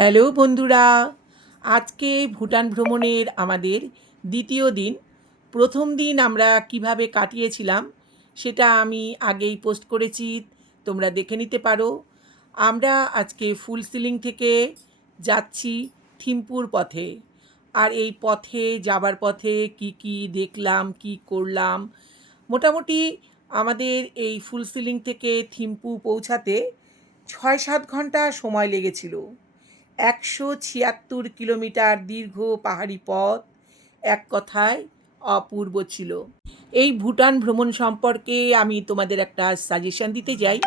Hello বন্ধুরা, আজকে ভুটান ভ্রমণের আমাদের দ্বিতীয় দিন। প্রথম দিন আমরা কিভাবে কাটিয়েছিলাম সেটা আমি আগেই পোস্ট করেছি, তোমরা দেখে নিতে পারো। আমরা আজকে ফুলসিলিং থেকে যাচ্ছি থিম্পুর পথে। আর এই পথে যাবার পথে কি কি দেখলাম, কি করলাম, মোটামুটি আমাদের এই ফুলসিলিং থেকে থিম্পু পৌঁছাতে ৬-৭ ঘন্টা সময় লেগেছিল। ১৭৬ কিলোমিটার দীর্ঘ পাহাড়ি পথ, এক কথায় অপূর্ব ছিল। এই ভুটান ভ্রমণ সম্পর্কে আমি তোমাদের একটা সাজেশন দিতে চাই,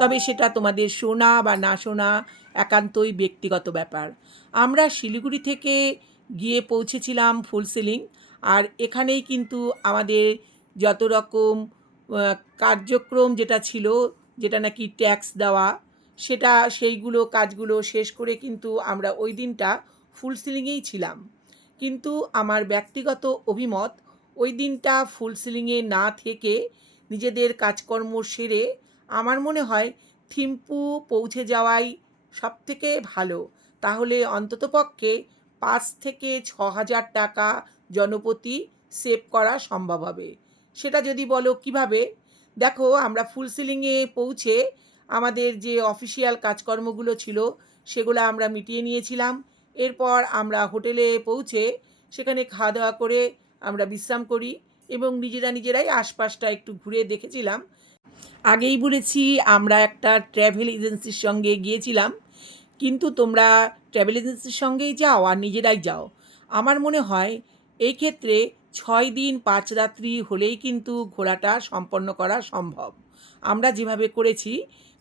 তবে সেটা তোমাদের শোনা বা না শোনা একান্তই ব্যক্তিগত ব্যাপার। আমরা শিলিগুড়ি থেকে গিয়ে পৌঁছেছিলাম ফুলসিলিং, আর এখানেই কিন্তু আমাদের যত রকম কার্যক্রম যেটা ছিল, যেটা নাকি ট্যাক্স দেওয়া, সেইগুলো কাজগুলো শেষ করে কিন্তু আমরা ওই দিনটা ফুলসিলিংয়েই ছিলাম। কিন্তু আমার ব্যক্তিগত অভিমত, ওই দিনটা ফুলসিলিংয়ে না থেকে নিজেদের কাজকর্ম সেরে আমার মনে হয় থিম্পু পৌঁছে যাওয়াই সবথেকে ভালো। তাহলে অন্ততপক্ষে ৫ থেকে ৬ হাজার টাকা জনপ্রতি সেভ করা সম্ভব হবে। সেটা যদি বলো কিভাবে, দেখো আমরা ফুলসিলিংয়ে পৌঁছে আমাদের যে অফিসিয়াল কাজকর্মগুলো ছিল সেগুলো আমরা মিটিয়ে নিয়েছিলাম। এরপর আমরা হোটেলে পৌঁছে সেখানে খাওয়া দাওয়া করে আমরা বিশ্রাম করি এবং নিজেরাই আশপাশটা একটু ঘুরে দেখেছিলাম। আগেই বলেছি আমরা একটা ট্র্যাভেল এজেন্সির সঙ্গে গিয়েছিলাম, কিন্তু তোমরা ট্র্যাভেল এজেন্সির সঙ্গেই যাও আর নিজেরাই যাও, আমার মনে হয় এই ক্ষেত্রে ৬ দিন ৫ রাত্রি হলেই কিন্তু ঘোরাটা সম্পন্ন করা সম্ভব। আমরা যেভাবে করেছি,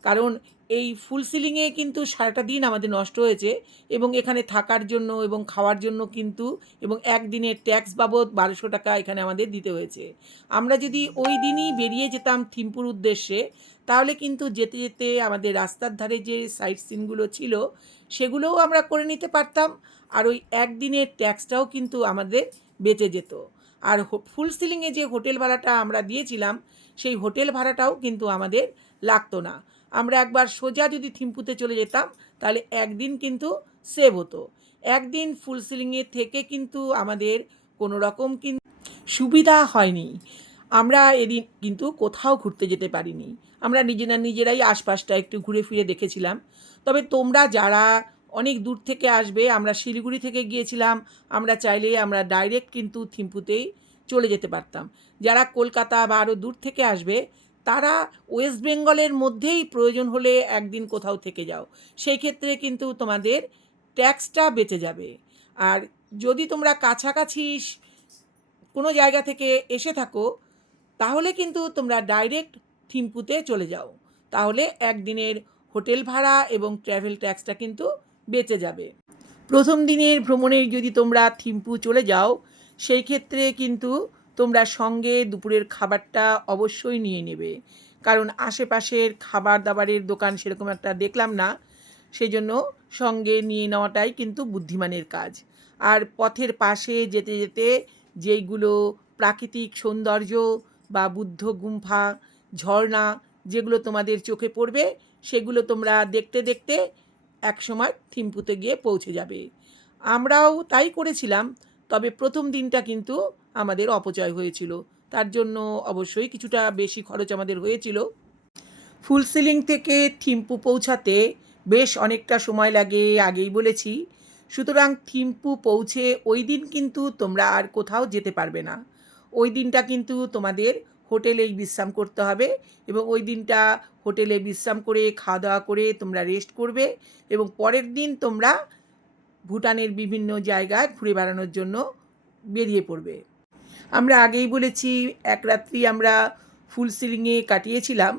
কারণ এই ফুলসিলিংয়ে কিন্তু সারাটা দিন আমাদের নষ্ট হয়েছে এবং এখানে থাকার জন্য এবং খাওয়ার জন্য কিন্তু, এবং একদিনের ট্যাক্স বাবদ ১২০০ টাকা এখানে আমাদের দিতে হয়েছে। আমরা যদি ওই দিনই বেরিয়ে যেতাম থিম্পুর উদ্দেশ্যে, তাহলে কিন্তু যেতে যেতে আমাদের রাস্তার ধারে যে সাইট সিনগুলো ছিল সেগুলোও আমরা করে নিতে পারতাম, আর ওই একদিনের ট্যাক্সটাও কিন্তু আমাদের বেঁচে যেত। আর ফুলসিলিংয়ে যে হোটেল ভাড়াটা আমরা দিয়েছিলাম সেই হোটেল ভাড়াটাও কিন্তু আমাদের লাগতো না। আমরা একবার সোজা যদি থিম্পুতে চলে যেতাম তাহলে একদিন কিন্তু সেভ হতো। একদিন ফুলসিলিংয়ে থেকে কিন্তু আমাদের কোনো রকম কিন্তু সুবিধা হয়নি। আমরা এদিন কিন্তু কোথাও ঘুরতে যেতে পারিনি। আমরা নিজেরাই আশপাশটা একটু ঘুরে ফিরে দেখেছিলাম। তবে তোমরা যারা অনেক দূর থেকে আসবে, আমরা শিলিগুড়ি থেকে গিয়েছিলাম, আমরা চাইলে আমরা ডাইরেক্ট কিন্তু থিম্পুতেই চলে যেতে পারতাম। যারা কলকাতা বা আরও দূর থেকে আসবে তারা ওয়েস্ট বেঙ্গলের মধ্যেই প্রয়োজন হলে একদিন কোথাও থেকে যাও, সেই ক্ষেত্রে কিন্তু তোমাদের ট্যাক্সটা বেঁচে যাবে। আর যদি তোমরা কাছাকাছি কোনো জায়গা থেকে এসে থাকো তাহলে কিন্তু তোমরা ডাইরেক্ট থিম্পুতে চলে যাও, তাহলে একদিনের হোটেল ভাড়া এবং ট্র্যাভেল ট্যাক্সটা কিন্তু বেঁচে যাবে। প্রথম দিনের ভ্রমণে যদি তোমরা থিম্পু চলে যাও, সেই ক্ষেত্রে কিন্তু তোমরা সঙ্গে দুপুরের খাবারটা অবশ্যই নিয়ে নেবে, কারণ আশেপাশের খাবার দাবারের দোকান সেরকম একটা দেখলাম না, সেই জন্য সঙ্গে নিয়ে নেওয়াটাই কিন্তু বুদ্ধিমানের কাজ। আর পথের পাশে যেতে যেতে যেইগুলো প্রাকৃতিক সৌন্দর্য বা বুদ্ধ গুম্ফা, ঝর্ণা যেগুলো তোমাদের চোখে পড়বে, সেগুলো তোমরা দেখতে দেখতে একসময় থিম্পুতে গিয়ে পৌঁছে যাবে। আমরাও তাই করেছিলাম, তবে প্রথম দিনটা কিন্তু আমাদের অপচয় হয়েছিল, তার জন্য অবশ্যই কিছুটা বেশি খরচ আমাদের হয়েছিল। ফুলসিলিং থেকে থিম্পু পৌঁছাতে বেশ অনেকটা সময় লাগে, আগেই বলেছি। সুতরাং থিম্পু পৌঁছে ওই দিন কিন্তু তোমরা আর কোথাও যেতে পারবে না। ওই দিনটা কিন্তু তোমাদের হোটেলেই বিশ্রাম করতে হবে, এবং ওই দিনটা হোটেলে বিশ্রাম করে খাওয়া দাওয়া করে তোমরা রেস্ট করবে, এবং পরের দিন তোমরা ভুটানের বিভিন্ন জায়গায় ঘুরে বেড়ানোর জন্য বেরিয়ে পড়বে। আমরা আগেই বলেছি ১ রাত্রি আমরা ফুলসিলিংয়ে কাটিয়েছিলাম,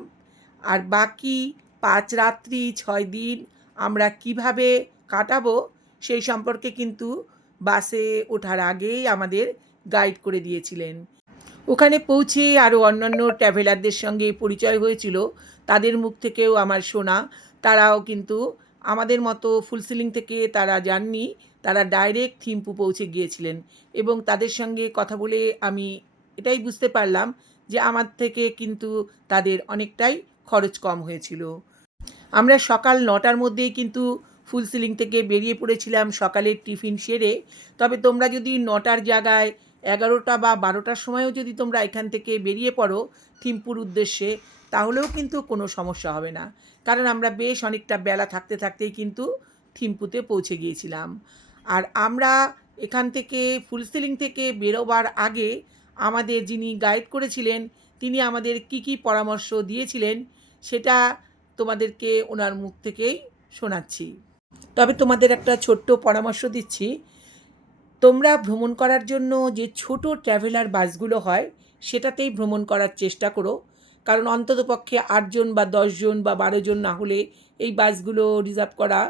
আর বাকি ৫ রাত্রি ৬ দিন আমরা কিভাবে কাটাবো সেই সম্পর্কে কিন্তু বাসে ওঠার আগেই আমাদের গাইড করে দিয়েছিলেন। ওখানে পৌঁছে আরও অন্যান্য ট্র্যাভেলারদের সঙ্গে পরিচয় হয়েছিল, তাদের মুখ থেকেও আমার শোনা, তারাও কিন্তু আমাদের মতো ফুলসিলিং থেকে তারা যাননি, তারা ডাইরেক্ট থিম্পু পৌঁছে গিয়েছিলেন, এবং তাদের সঙ্গে কথা বলে আমি এটাই বুঝতে পারলাম যে আমার থেকে কিন্তু তাদের অনেকটাই খরচ কম হয়েছিল। আমরা সকাল ৯টার মধ্যেই কিন্তু ফুল সিলিং থেকে বেরিয়ে পড়েছিলাম সকালের টিফিন সেরে। তবে তোমরা যদি ৯টার জায়গায় ১১টা বা ১২টার সময়ও যদি তোমরা এখান থেকে বেরিয়ে পড়ো থিম্পুর উদ্দেশ্যে, তাহলেও কিন্তু কোনো সমস্যা হবে না। কারণ আমরা বেশ অনেকটা বেলা থাকতে থাকতেই কিন্তু থিম্পুতে পৌঁছে গিয়েছিলাম। আর আমরা এখান থেকে ফুল সিলিং থেকে বেরোবার আগে আমাদের যিনি গাইড করেছিলেন তিনি আমাদের কি পরামর্শ দিয়েছিলেন সেটা তোমাদেরকে ওনার মুখ থেকেই শোনাচ্ছি। তবে তোমাদের একটা ছোট্ট পরামর্শ দিচ্ছি, তোমরা ভ্রমণ করার জন্য যে ছোট ট্র্যাভেলার বাসগুলো হয় সেটাতেই ভ্রমণ করার চেষ্টা করো। কারণ অন্ততপক্ষে ৮ জন বা ১০ জন বা ১২ জন না হলে এই বাসগুলো রিজার্ভ করা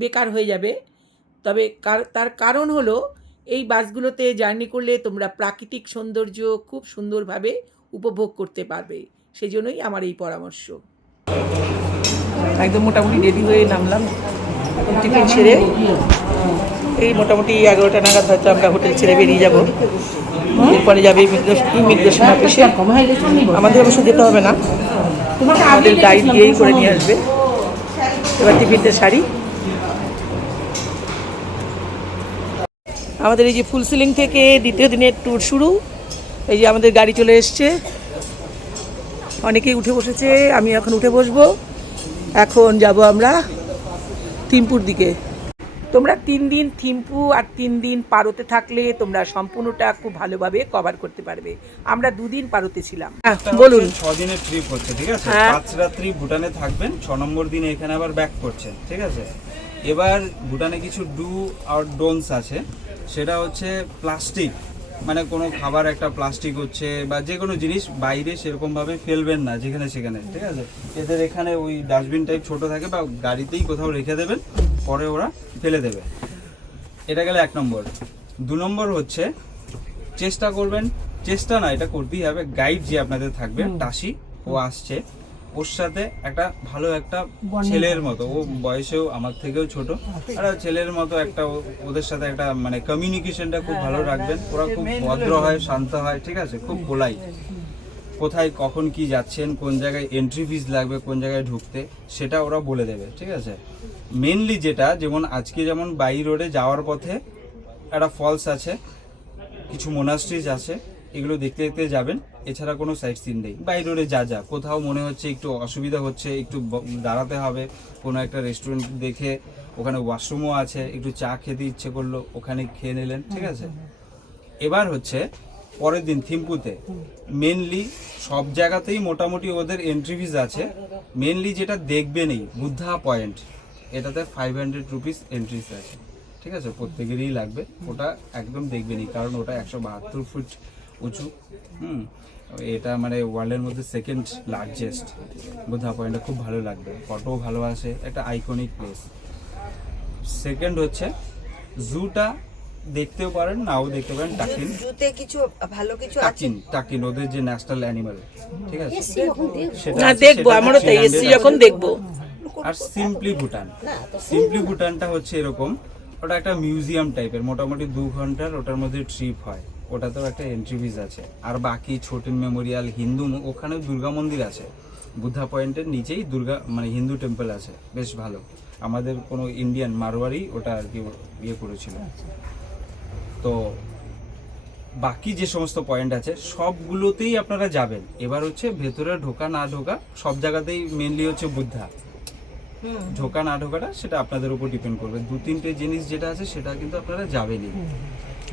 বেকার হয়ে যাবে। তবে তার কারণ হলো এই বাসগুলোতে জার্নি করলে তোমরা প্রাকৃতিক সৌন্দর্য খুব সুন্দরভাবে উপভোগ করতে পারবে। সেজন্যই আমার এই পরামর্শ। একদম মোটামুটি রেডি হয়ে নামলাম টিফিন সেরে। এই মোটামুটি ১১টা নাগাদ হয়তো আমরা হোটেল ছেড়ে বেরিয়ে যাব। এরপরে যাবে ইমিগ্রেশন অফিসে। আমাদের অবশ্য যেতে হবে না, আমাদের গাইড গিয়েই করে নিয়ে আসবে। এবার টিফিনটা সারি। আমাদের এই যে ফুল সিলিং থেকে দ্বিতীয় দিনের ট্যুর শুরু। এই যে আমাদের গাড়ি চলে এসছে, অনেকেই উঠে বসেছে, আমি এখন উঠে বসবো। এখন যাব আমরা থিম্পুর দিকে। তোমরা ৩ দিন থিম্পু আর ৩ দিন পারোতে থাকলে তোমরা সম্পূর্ণটা খুব ভালোভাবে কভার করতে পারবে। আমরা ২ দিন পারোতে ছিলাম। বলুন। ৬ দিনের ট্রিপ হচ্ছে, ঠিক আছে। ৫ রাত্রি ভুটানে থাকবেন, ৬ নম্বর দিনে এখানে আবার ব্যাক করছেন, ঠিক আছে। এবার ভুটানে কিছু ডু আর ডোন্টস আছে। সেটা হচ্ছে প্লাস্টিক, মানে কোনো খাবার একটা প্লাস্টিক হচ্ছে বা যে কোনো জিনিস বাইরে সেরকমভাবে ফেলবেন না যেখানে সেখানে, ঠিক আছে। এদের এখানে ওই ডাস্টবিন টাইপ ছোট থাকে বা গাড়িতেই কোথাও রেখে দেবেন, পরে ওরা ফেলে দেবে। এটা গেলে ১ নম্বর। ২ নম্বর হচ্ছে চেষ্টা করবেন, চেষ্টা না এটা করতেই হবে, গাইড যে আপনাদের থাকবে টাসি, ও আসছে, ওর সাথে একটা ভালো একটা ছেলের মতো, ও বয়সেও আমার থেকেও ছোট, একটা ছেলের মতো একটা ওদের সাথে একটা মানে কমিউনিকেশনটা খুব ভালো রাখবেন। ওরা খুব ভদ্র হয়, শান্ত হয়, ঠিক আছে, খুব পোলাইট। কোথায় কখন কি যাচ্ছেন, কোন জায়গায় এন্ট্রি ফিস লাগবে, কোন জায়গায় ঢুকতে, সেটা ওরা বলে দেবে, ঠিক আছে। মেনলি যেটা, যেমন আজকে যেমন বাই রোডে যাওয়ার পথে একটা ফলস আছে, কিছু মোনাস্ট্রিজ আছে, এগুলো দেখতে দেখতে যাবেন। এছাড়া কোনো সাইট সিন নেই। বাই রোডে যা কোথাও মনে হচ্ছে একটু অসুবিধা হচ্ছে, একটু দাঁড়াতে হবে, কোনো একটা রেস্টুরেন্ট দেখে ওখানে ওয়াশরুমও আছে, একটু চা খেতে ইচ্ছে করলো, ওখানে খেয়ে নিলেন, ঠিক আছে। এবার হচ্ছে পরের দিন থিম্পুতে মেনলি সব জায়গাতেই মোটামুটি ওদের এন্ট্রি ফিস আছে। মেনলি যেটা দেখবেনই বুদ্ধা পয়েন্ট, এটাতে 500 রুপিস এন্ট্রি আছে, ঠিক আছে, প্রত্যেকেরই লাগবে। ওটা একদম দেখবেনই, কারণ ওটা ১৭২ ফুট উঁচু। এটা মানে ওয়ার্ল্ডের মধ্যে সেকেন্ড লার্জেস্ট বুদ্ধা পয়েন্টটা, খুব ভালো লাগবে, ফটোও ভালো আসে, একটা আইকনিক প্লেস। সেকেন্ড হচ্ছে জুটা দেখতেও পারেন, নাও দেখতে পারেন। টাকিন, জুতে কিছু ভালো কিছু আছে। টাকিন ওদের যে ন্যাশনাল অ্যানিমাল, ঠিক আছে, সেটা দেখবো, আমারও তাই এসছি যখন দেখবো। আর সিম্পলি ভুটানটা হচ্ছে এরকম, ওটা একটা মিউজিয়াম টাইপের, মোটামুটি ২ ঘন্টার ওটার মধ্যে ট্রিপ হয়। ওটাতেও একটা এন্ট্রি ফিস আছে। আর বাকি ছোটেন মেমোরিয়াল, হিন্দু, ওখানেও দুর্গা মন্দির আছে। বুদ্ধা পয়েন্টের নিচেই দুর্গা মানে হিন্দু টেম্পল আছে, বেশ ভালো। আমাদের কোনো ইন্ডিয়ান মারোয়ারি ওটা আর কি ইয়ে করেছিল। তো বাকি যে সমস্ত পয়েন্ট আছে সবগুলোতেই আপনারা যাবেন। এবার হচ্ছে ভেতরে ঢোকা না ঢোকা, সব জায়গাতেই মেনলি হচ্ছে বুদ্ধা, ঢোকা না ঢোকাটা সেটা আপনাদের উপর ডিপেন্ড করবে। ২-৩টে জিনিস যেটা আছে সেটা কিন্তু আপনারা যাবেনই।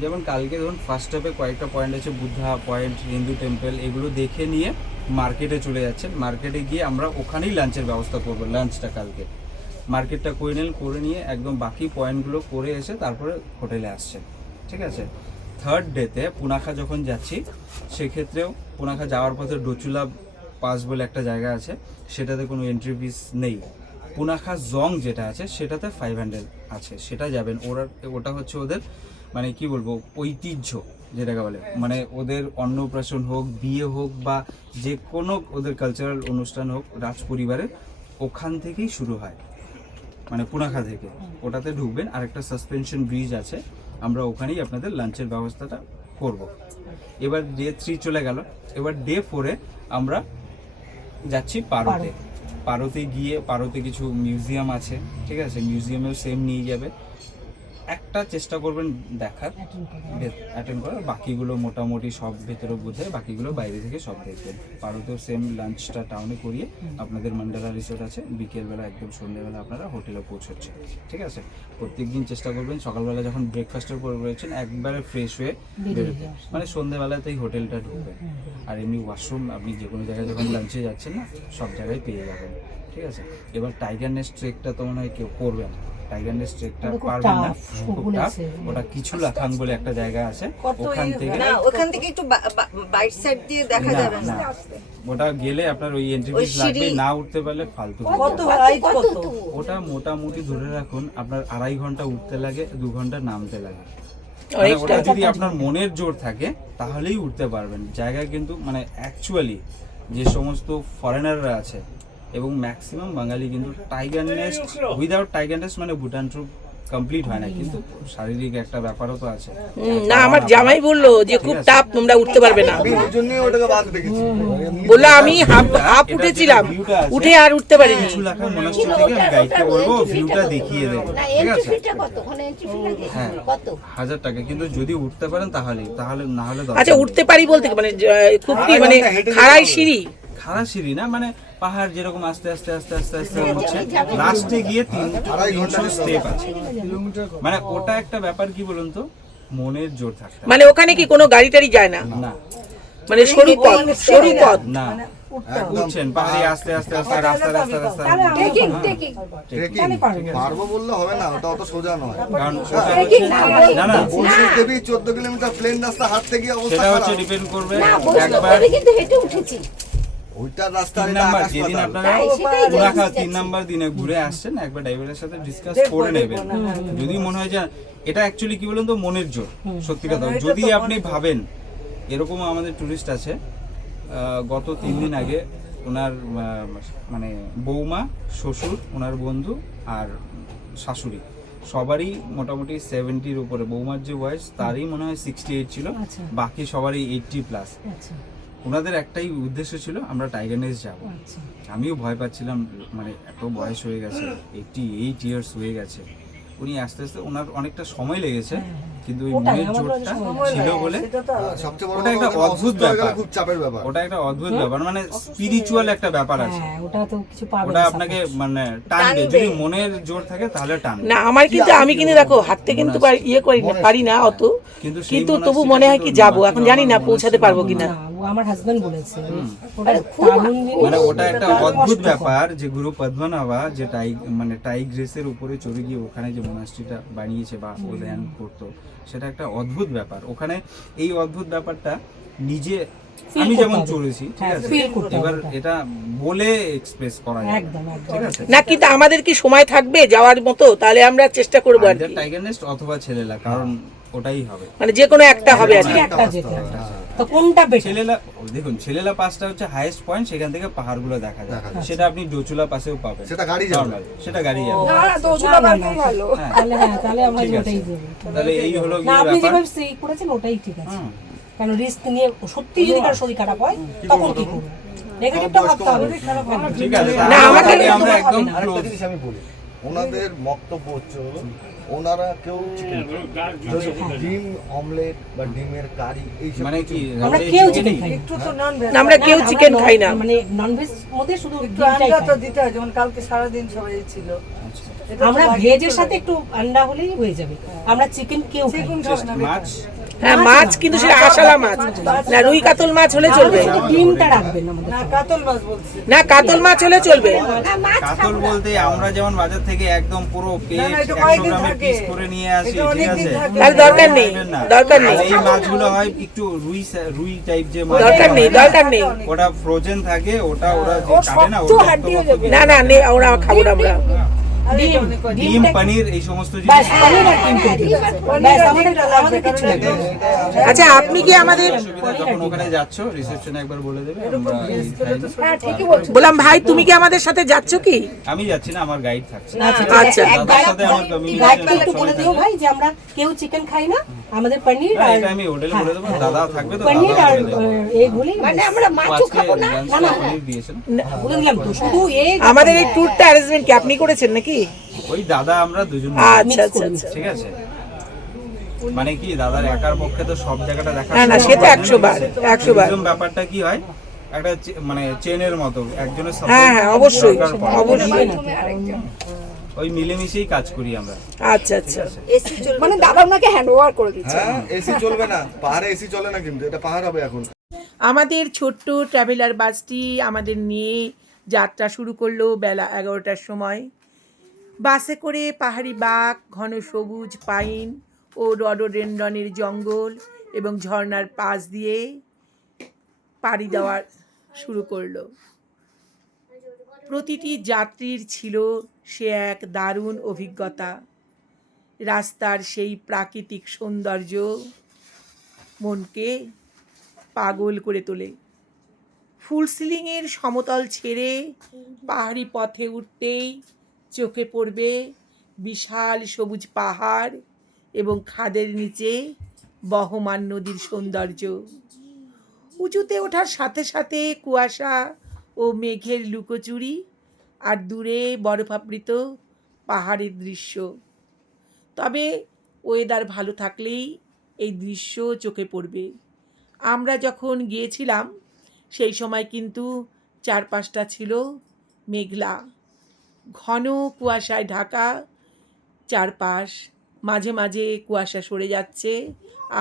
যেমন কালকে ধরুন ফার্স্ট স্টপে কয়েকটা পয়েন্ট আছে, বুদ্ধা পয়েন্ট, হিন্দু টেম্পল, এগুলো দেখে নিয়ে মার্কেটে চলে যাচ্ছেন। মার্কেটে গিয়ে আমরা ওখানেই লাঞ্চের ব্যবস্থা করবো। লাঞ্চটা কালকে মার্কেটটা করে নিয়ে একদম বাকি পয়েন্টগুলো করে এসে তারপরে হোটেলে আসছে, ঠিক আছে। থার্ড ডেতে পুনাখা যখন যাচ্ছি, সেক্ষেত্রেও পুনাখা যাওয়ার পথে ডোচুলা পাস বলে একটা জায়গা আছে, সেটাতে কোনো এন্ট্রি ফিস নেই। পুনাখা জং যেটা আছে সেটাতে 500 আছে, সেটা যাবেন। ওটা হচ্ছে ওদের মানে কি বলবো ঐতিহ্য যেটাকে বলে, মানে ওদের অন্নপ্রাশন হোক, বিয়ে হোক বা যে কোনো ওদের কালচারাল অনুষ্ঠান হোক, রাজ পরিবারের ওখান থেকেই শুরু হয়, মানে পুনাখা থেকে। ওটাতে ঢুকবেন, আর একটা সাসপেনশন ব্রিজ আছে, আমরা ওখানেই আপনাদের লাঞ্চের ব্যবস্থাটা করব। এবার ডে 3 চলে গেল। এবার ডে 4-এ আমরা যাচ্ছি পারোতে। পারোতে কিছু মিউজিয়াম আছে, ঠিক আছে, মিউজিয়ামেও সেম নিয়ে যাবে। একটা চেষ্টা করবেন দেখার, অ্যাটেন্ড করার, বাকিগুলো মোটামুটি সব ভেতরে বুঝে, বাকিগুলো বাইরে থেকে সব দেখবেন। পারোতেও সেম লাঞ্চটা টাউনে করিয়ে আপনাদের মান্ডালা রিসোর্ট আছে, বিকেলবেলা একদম সন্ধ্যেবেলা আপনারা হোটেলে পৌঁছচ্ছে, ঠিক আছে। প্রত্যেকদিন চেষ্টা করবেন সকালবেলা যখন ব্রেকফাস্টের পর রয়েছেন একবারে ফ্রেশ হয়ে বেরোতে, মানে সন্ধ্যেবেলাতেই হোটেলটা ঢুকবেন। আর এমনি ওয়াশরুম আপনি যে কোনো জায়গায় যখন লাঞ্চে যাচ্ছেন না, সব জায়গায় পেয়ে যাবেন, ঠিক আছে। এবার টাইগার নেস্ট ট্রেকটা তো মনে হয় কেউ করবে না, টাইগার নেস্ট ট্রেকটা পারবেন না, খুব টাফ। ওটা কিছু লাথাং বলে একটা জায়গা আছে, ওখান থেকে না ওখান থেকে একটু বাইট সাইড দিয়ে দেখা না, যাবে না। না, ওটা গেলে আপনার ওই এন্ট্রি ওই ফিস লাগবে, সিঁড়ি- না উঠতে পারলে ফালতু হয়ে কত যাবে। হাইট কত? ওটা মোটামুটি ধরে রাখুন আপনার 2.5 ঘন্টা উঠতে লাগে, 2 ঘন্টা নামতে লাগে। মানে অনেকটা। ওটা যদি আপনার মনের জোর থাকে তাহলেই উঠতে পারবেন। জায়গায় কিন্তু মানে অ্যাকচুয়ালি যে সমস্ত ফরেনাররা আছে এবং ম্যাক্সিমাম বাঙালি কিন্তু tiger nest, without tiger nest মানে ভুটান ট্যুর কমপ্লিট হয় না, কিন্তু শারীরিক একটা ব্যাপারও তো আছে। না আমার জামাই বললো যে খুব ঠিক আছে। টাফ, তোমরা উঠতে পারবে না। আমি ওই জন্যই ওটাকে বাদ রেখেছি। বললো আমি হাফ এটা উঠেছিলাম, যেটা viewটা আছে, উঠে আর উঠতে পারিনি। কিছু লাখা মোনাস্ট্রি থেকে আমি গাইডকে বলবো ভিউটা দেখিয়ে দেবে, ঠিক আছে। হ্যাঁ 1000 টাকা, কিন্তু যদি উঠতে পারেন তাহলে না হলে দরকার আচ্ছা নেই। উঠতে পারি বলতে কি, মানে খুব কি মানে খাড়াই সিঁড়ি? খাড়া সিঁড়ি না, মানে পাহাড় যেরকম আস্তে আস্তে আস্তে আস্তে আস্তে উঠছে, লাস্টে গিয়ে 300 স্টেপ আছে। মানে ওটা একটা ব্যাপার, কি বলুন তো, মনের জোর থাকতে হবে। মানে ওখানে কি কোনো গাড়ি টাড়ি যায় না? না মানে সরু পথ, সরু পথ। না, উঠছেন পাহাড়ে আস্তে আস্তে আস্তে রাস্তা রাস্তা রাস্তা, ট্রেকিং পারবো বললে হবে না, ওটা অত সোজা নয়। কারণ ওটা হচ্ছে না না বৈষ্ণব দেবী 14 কিলোমিটার প্লেন রাস্তা হাঁটতে গিয়ে অবস্থা সেটা হচ্ছে খারাপ। ডিপেন্ড করবে একবার ওইটার রাস্তা 3 নাম্বার যেদিন আপনারা পুরাখা 3 নাম্বার দিনে ঘুরে আসছেন, একবার ড্রাইভারের সাথে ডিসকাস করে নেবেন। যদি মনে হয় যে এটা অ্যাকচুয়ালি কি বলুন তো, মনের জোর, সত্যি কথা। যদি আপনি ভাবেন, এরকম আমাদের টুরিস্ট আছে, গত 3 দিন আগে ওনার মানে বৌমা, শ্বশুর, ওনার বন্ধু আর শাশুড়ি সবারই মোটামুটি 70-র উপরে, বৌমার যে বয়স তারই মনে হয় 68 ছিল, বাকি সবারই 80+। ওনাদের একটাই উদ্দেশ্য ছিল আমরা টাইগার নেস্ট যাবো। আমিও ভয় পাচ্ছিলাম, মানে এত বয়স হয়ে গেছে, 88 ইয়ার্স হয়ে গেছে। উনি আস্তে আস্তে, ওনার অনেকটা সময় লেগেছে, কিন্তু ওই মনের জোরটা ছিল বলে সবচেয়ে বড় ওটা একটা কথা, অদ্ভুত অসুস্থ হয়ে গেলে ব্যাপার। খুব চাপের ব্যাপার। ওটা একটা অদ্ভুত ব্যাপার, মানে স্পিরিচুয়াল একটা ব্যাপার আছে। ওটা তো কিছু পাবে ওটা আপনাকে মানে টানবে, যদি মনের জোর থাকে তাহলে টানবে। না আমার কিন্তু, আমি কিন্তু দেখো হাঁটতে কিন্তু ইয়ে করি না, পারি না অত, কিন্তু সেই কিন্তু তবু মনাস্ট্রিটা মনে হয় কি কিন্তু যাবো, এখন জানি না পৌঁছাতে পারবো কিনা। ও আমার হাজবেন্ড বলেছে ওটা দারুণ জিনিস। মানে ওটা একটা অদ্ভুত ব্যাপার যে গুরু পদ্মনাভা যে মানে টাইগ্রেসের উপরে চড়ে গিয়ে ওখানে যে মনাস্ট্রিটা বানিয়েছে বা ও ধ্যান করতো, সেটা একটা অদ্ভুত ব্যাপার। ওখানে এই অদ্ভুত ব্যাপারটা নিজে আমি যেমন চড়েছি, ঠিক আছে, এবার এটা বলে এক্সপ্রেস করা যায় না, একদম একদম। ঠিক আছে। না কিন্তু আমাদের কি সময় থাকবে যাওয়ার মতো? তাহলে আমরা চেষ্টা করবো আর কি, টাইগার নেস্ট অথবা ছেলেলা, কারণ ওটাই হবে। মানে যে কোনো একটা হবে আর কি। একটা যেতে হবে। তো কোনটা বেটার? ছেলেলা দেখুন, ছেলেলা পাসটা হচ্ছে হাইয়েস্ট পয়েন্ট, সেখান থেকে পাহাড়গুলো দেখা যায়। সেটা আপনি ডোচুলা পাসেও পাবেন, সেটা গাড়ি যাবে। নরমাল, সেটা গাড়ি যাবে। হ্যাঁ, তাহলে তাহলে আমরা ঠিক আছে। ওটাই দেবো। তাহলে এই হলো না গিয়ে আপনি ব্যাপার। যেভাবে সেই করেছেন ওটাই ঠিক আছে। হুম। কারণ রিস্ক নিয়ে সত্যি যদি কারো শরীর খারাপ হয় তখন কি করবো? নেগেটিভটা ভাবতে হবে। ঠিক আছে, না, তাহলে আমাকে- আমরা একদম আরেকটা ক্লোজ। জিনিস আমি বলি, ওনাদের বক্তব্য হচ্ছে হলো ওনারা কেউ যদি ডিম অমলেট বা ডিমের কারি এইসব মানে কি আমরা এই কেউ chicken চিকেন খাই না। না, আমরা কেউ চিকেন খাই না। মানে ননভেজ মধ্যে শুধু একটু ডিমটাই আন্ডা তো খাই। দিতে হয়, যেমন কালকে সারাদিন সবাই ছিল। এটা আমরা তো ভেজের সাথে একটু আন্ডা হলেই হয়ে যাবে। আমরা চিকেন কেউ খাই চিকেন না। খাস না বেটা। মাছ, হ্যাঁ মাছ, কিন্তু সেটা আশালা মাছ, না রুই কাতল মাছ হলে চলবে, শুধু ডিমটা রাখবেন আমাদের। না কাতল মাছ বলছি। না কাতল মাছ হলে চলবে। কাতল বলতে আমরা যেমন বাজার থেকে একদম পুরো পেট না, না, এটা 100 কয়েকদিন গ্রামের থাকে। পিস করে নিয়ে আসি, এটা ঠিক অনেকদিন আছে। থাকে। তাহলে দরকার নেই, খাইবেন না। দরকার নেই, আর এই মাছগুলো হয় একটু রুই টাইপ যে মাছ, দরকার নেই, দরকার নেই। ওটা ফ্রোজেন থাকে, ওটা ওরা যে ও কাটে না, শক্ত ওটা হাড্ডি হয়ে একদম যাবে। না না নে, ওরা খাবো না আমরা। আরে ডিম, অনেক কয়দিন। ডিম, পনির এই সমস্ত জিনিস। ব্যাস পনির আর ডিম করে দিন। ব্যাস আমাদের আমাদের কিছু লাগবে না। আচ্ছা আপনি কি আমাদের, অসুবিধা, যখন ওখানে যাচ্ছ রিসেপশনে একবার বলে দেবে, আমরা এই খাই না। বললাম ভাই তুমি কি আমাদের সাথে যাচ্ছ কি? আমি যাচ্ছি না, আমার গাইড থাকছে। আচ্ছা দাদার সাথে আমার গাইডকে একটু কমিউনিকেশন বলে দিও ভাই যে আমরা কেউ চিকেন খাই না, আমাদের পনির হ্যাঁ, আর এটা আমি হোটেলে বলে দেবো, দাদা থাকবে তো পনির দাদা আর বলে দেবে। এগুলি মানে আমরা ও মাছও আজকে খাবো না। নিরামিষ পনির দিয়েছেন। বলে দিলাম তো, শুধু এগ আমাদের এই ট্যুরটা অ্যারেঞ্জমেন্ট কি আপনি করেছেন নাকি? ওই দাদা আমরা দুজন আচ্ছা আচ্ছা করে আচ্ছা। ঠিক আছে, মানে কি দাদার একার পক্ষে তো সব জায়গাটা দেখা না, না, সম্ভব সে তো হয় না, 100 বার, ঠিক আছে? 100 বার। tourism ব্যাপারটা কি হয়, একটা মানে চেনের মতো, একজনের support হ্যাঁ, হ্যাঁ, অবশ্যই, দরকার পড়ে। অবশ্যই। মাধ্যমে আরেকজন। ওই মিলেমিশেই কাজ করি আমরা, আচ্ছা ঠিক আচ্ছা। আছে। এসি চলবে মানে দাদা ওনাকে হ্যান্ড ওভার করে দিচ্ছে। হ্যাঁ, এসি চলবে না, পাহাড়ে এসি চলে না, কিন্তু এটা পাহাড় হবে এখন। আমাদের ছোট্ট ট্রাভেলার বাসটি আমাদের নিয়ে যাত্রা শুরু করলো বেলা 11টার সময়। বাসে করে পাহাড়ি বাঘ, ঘন সবুজ পাইন ও রডোডেনড্রনের জঙ্গল এবং ঝর্ণার পাশ দিয়ে পাড়ি দেওয়া শুরু করলো। প্রতিটি যাত্রীর ছিল সে এক দারুণ অভিজ্ঞতা। রাস্তার সেই প্রাকৃতিক সৌন্দর্য মনকে পাগল করে তোলে। ফুল সিলিংয়ের সমতল ছেড়ে পাহাড়ি পথে উঠতেই চোখে পড়বে বিশাল সবুজ পাহাড় এবং খাদের নিচে বহমান নদীর সৌন্দর্য। উঁচুতে ওঠার সাথে সাথে কুয়াশা ও মেঘের লুকোচুরি আর দূরে বরফাবৃত পাহাড়ের দৃশ্য। তবে ওয়েদার ভালো থাকলেই এই দৃশ্য চোখে পড়বে। আমরা যখন গিয়েছিলাম সেই সময় কিন্তু চারপাশটা ছিল মেঘলা, ঘন কুয়াশায় ঢাকা চারপাশ। মাঝে মাঝে কুয়াশা সরে যাচ্ছে,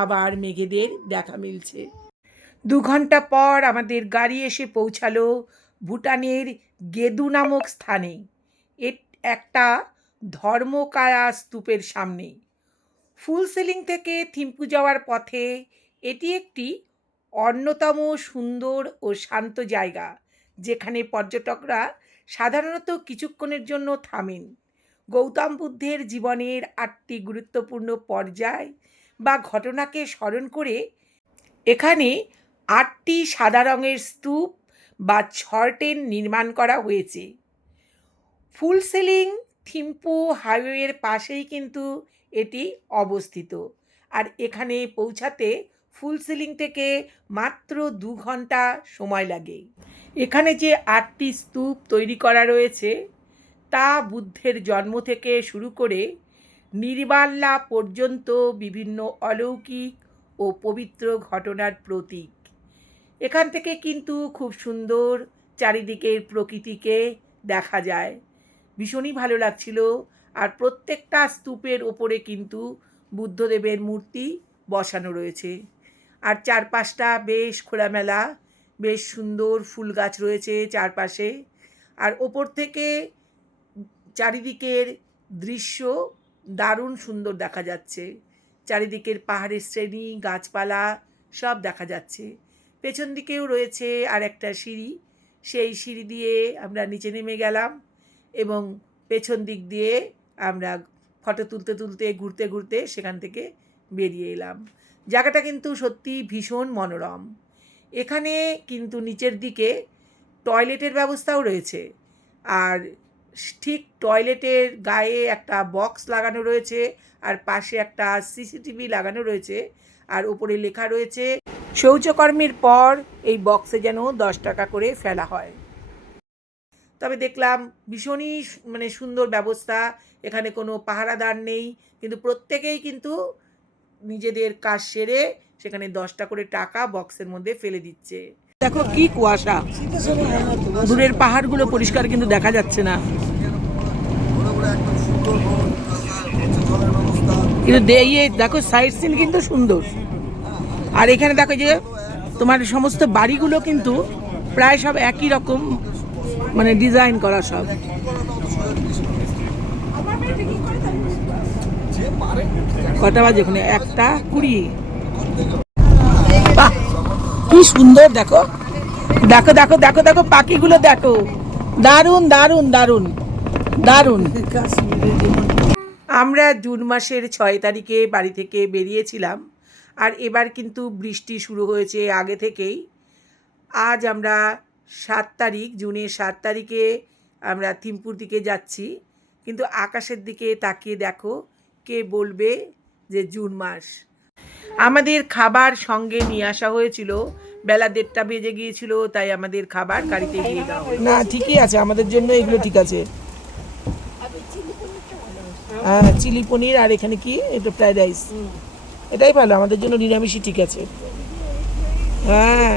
আবার মেঘেদের দেখা মিলছে। 2 ঘন্টা পর আমাদের গাড়ি এসে পৌঁছালো ভুটানের গেদু নামক স্থানে। একটা ধর্মকায়া স্তূপের সামনে। ফুল সিলিং থেকে থিম্পু যাওয়ার পথে এটি একটি অন্যতম সুন্দর ও শান্ত জায়গা, যেখানে পর্যটকরা সাধারণত কিছুক্ষণের জন্য থামেন। গৌতম বুদ্ধের জীবনের 8টি গুরুত্বপূর্ণ পর্যায় বা ঘটনাকে স্মরণ করে এখানে 8টি সাদা রঙের স্তূপ বা ছর্টেন নির্মাণ করা হয়েছে। ফুল সিলিং থিম্পু হাইওয়ের পাশেই কিন্তু এটি অবস্থিত, আর এখানে পৌঁছাতে ফুল সিলিং থেকে মাত্র 2 ঘন্টা সময় লাগে। এখানে যে 8টি স্তূপ তৈরি করা রয়েছে তা বুদ্ধের জন্ম থেকে শুরু করে নির্বাণ লাভ পর্যন্ত বিভিন্ন অলৌকিক ও পবিত্র ঘটনার প্রতীক। এখান থেকে কিন্তু খুব সুন্দর চারিদিকের প্রকৃতিকে দেখা যায়। ভীষণই ভালো লাগছিল। আর প্রত্যেকটা স্তূপের ওপরে কিন্তু বুদ্ধদেবের মূর্তি বসানো রয়েছে। আর চারপাশটা বেশ খোলামেলা, বেশ সুন্দর ফুল গাছ রয়েছে চারপাশে। আর ওপর থেকে চারিদিকের দৃশ্য দারুণ সুন্দর দেখা যাচ্ছে। চারিদিকের পাহাড়ের শ্রেণী, গাছপালা সব দেখা যাচ্ছে। পেছন দিকেও রয়েছে আর একটা সিঁড়ি, সেই সিঁড়ি দিয়ে আমরা নিচে নেমে গেলাম এবং পেছন দিক দিয়ে আমরা ফটো তুলতে তুলতে ঘুরতে ঘুরতে সেখান থেকে বেরিয়ে এলাম। জায়গাটা কিন্তু সত্যি ভীষণ মনোরম। এখানে কিন্তু নিচের দিকে টয়লেটের ব্যবস্থাও রয়েছে, আর ঠিক টয়লেটের গায়ে একটা বক্স লাগানো রয়েছে, আর পাশে একটা সিসিটিভি লাগানো রয়েছে, আর উপরে লেখা রয়েছে শৌচকর্মের পর এই বক্সে যেন 10 টাকা করে ফেলা হয়। তবে দেখলাম ভীষণই মানে সুন্দর ব্যবস্থা। এখানে কোনো পাহারাদার নেই, কিন্তু প্রত্যেকেই কিন্তু নিজেদের কাজ সেরে সেখানে 10টা করে টাকা বক্সের মধ্যে ফেলে দিচ্ছে। দেখো কি কুয়াশা, দূরের পাহাড়গুলো পরিষ্কার কিন্তু দেখা যাচ্ছে না, কিন্তু দেখো সাইড সিন কিন্তু সুন্দর। আর এখানে দেখো যে তোমার সমস্ত বাড়িগুলো কিন্তু প্রায় সব একই রকম, মানে ডিজাইন করা সব। কটা বাজে ওখানে? 1:20। বাহ, কি সুন্দর! দেখো দেখো দেখো দেখো দেখো পাখিগুলো দেখো, দারুণ দারুণ দারুণ দারুণ। আমরা জুন মাসের 6 তারিখে বাড়ি থেকে বেরিয়েছিলাম, আর এবার কিন্তু বৃষ্টি শুরু হয়েছে আগে থেকেই। আজ আমরা 7 তারিখ, জুনের 7 তারিখে আমরা থিম্পুর দিকে যাচ্ছি, কিন্তু আকাশের দিকে তাকিয়ে দেখো, কে বলবে যে জুন মাস। আমাদের খাবার সঙ্গে নিয়ে আসা হয়েছিল, বেলা 1:30 বেজে গিয়েছিল, তাই আমাদের খাবার গাড়িতে দিয়ে দেওয়া হয়েছে। না ঠিকই আছে, আমাদের জন্য এগুলো ঠিক আছে। হ্যাঁ, চিলি পনির আর এখানে কি এটা ফ্রাইড রাইস, এটাই ভালো, আমাদের জন্য নিরামিষই ঠিক আছে। হ্যাঁ,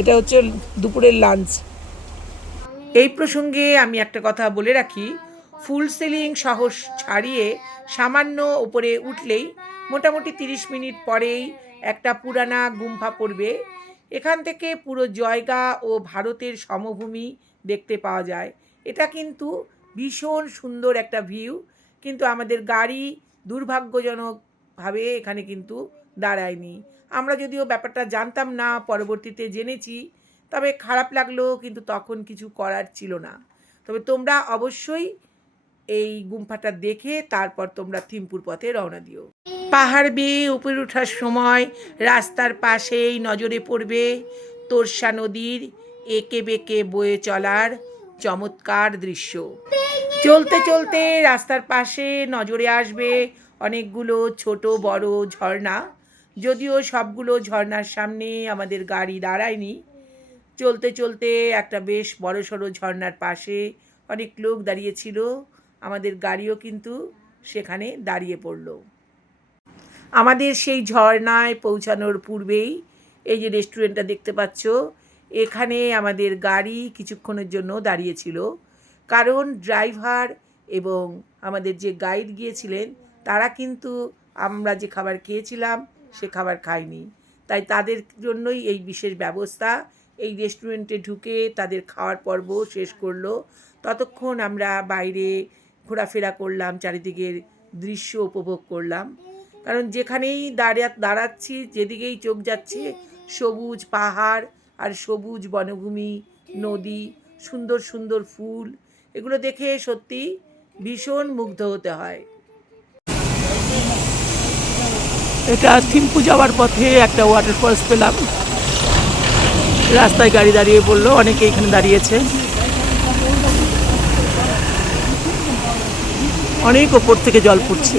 এটা হচ্ছে দুপুরের লাঞ্চ। এই প্রসঙ্গে আমি একটা কথা বলে রাখি, ফুল সিলিং সাহস ছাড়িয়ে সামান্য উপরে উঠলেই মোটামুটি 30 মিনিট পরেই একটা পুরানা গুম্ফা পড়বে। এখান থেকে পুরো জয়গা ও ভারতের সমভূমি দেখতে পাওয়া যায়। এটা কিন্তু ভীষণ সুন্দর একটা ভিউ, কিন্তু আমাদের গাড়ি দুর্ভাগ্যজনকভাবে এখানে কিন্তু দাঁড়ায়নি। আমরা যদিও ব্যাপারটা জানতাম না, পরবর্তীতে জেনেছি, তবে খারাপ লাগলো, কিন্তু তখন কিছু করার ছিল না। তবে তোমরা অবশ্যই এই গুম্ফাটা দেখে তারপর তোমরা থিম্পুর পথে রওনা দিও। পাহাড় বেয়ে উপরে ওঠার সময় রাস্তার পাশেই নজরে পড়বে তোরসা নদীর এঁকে বেঁকে বয়ে চলার চমৎকার দৃশ্য। চলতে চলতে রাস্তার পাশে নজরে আসবে অনেকগুলো ছোট বড় ঝর্ণা, যদিও সবগুলো ঝর্ণার সামনে আমাদের গাড়ি দাঁড়ায়নি। চলতে চলতে একটা বেশ বড়সড় ঝর্ণার পাশে অনেক লোক দাঁড়িয়েছিল, আমাদের গাড়িও কিন্তু সেখানে দাঁড়িয়ে পড়ল। আমাদের সেই ঝর্ণায় পৌঁছানোর পূর্বেই এই যে রেস্টুরেন্টটা দেখতে পাচ্ছ, এখানে আমাদের গাড়ি কিছুক্ষণের জন্য দাঁড়িয়েছিল, কারণ ড্রাইভার এবং আমাদের যে গাইড গিয়েছিলেন তারা কিন্তু আমরা যে খাবার খেয়েছিলাম সে খাবার খায়নি, তাই তাদের জন্যই এই বিশেষ ব্যবস্থা। এই রেস্টুরেন্টে ঢুকে তাদের খাওয়ার পর্ব শেষ করলো, ততক্ষণ আমরা বাইরে ঘোরাফেরা করলাম, চারিদিকের দৃশ্য উপভোগ করলাম। কারণ যেখানেই দাঁড়াচ্ছি, যেদিকেই চোখ যাচ্ছে সবুজ পাহাড় আর সবুজ বনভূমি, নদী, সুন্দর সুন্দর ফুল, এগুলো দেখে সত্যি ভীষণ মুগ্ধ হতে হয়। এটা থিম্পু যাওয়ার পথে একটা ওয়াটারফলস পেলাম, রাস্তায় গাড়ি দাঁড়িয়ে পড়লো, অনেকে এখানে দাঁড়িয়েছে, অনেক ওপর থেকে জল পড়ছে।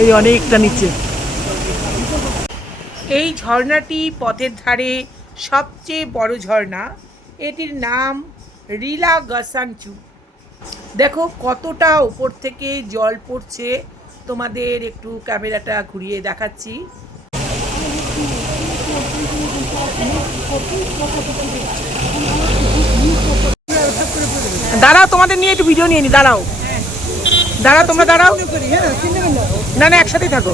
এই অনেকটা নিচে। এই ঝর্ণাটি পথের ধারে সবচেয়ে বড় ঝর্ণা, এটির নাম রিলা গাসাংচু। দেখো কতটা উপর থেকে জল পড়ছে, তোমাদের একটু ক্যামেরাটা ঘুরিয়ে দেখাচ্ছি। দাঁড়াও, তোমাদের নিয়ে একটু ভিডিও নিয়ে নি, দাঁড়াও দাঁড়াও, তোমরা দাঁড়াও, না না একসাথেই থাকো।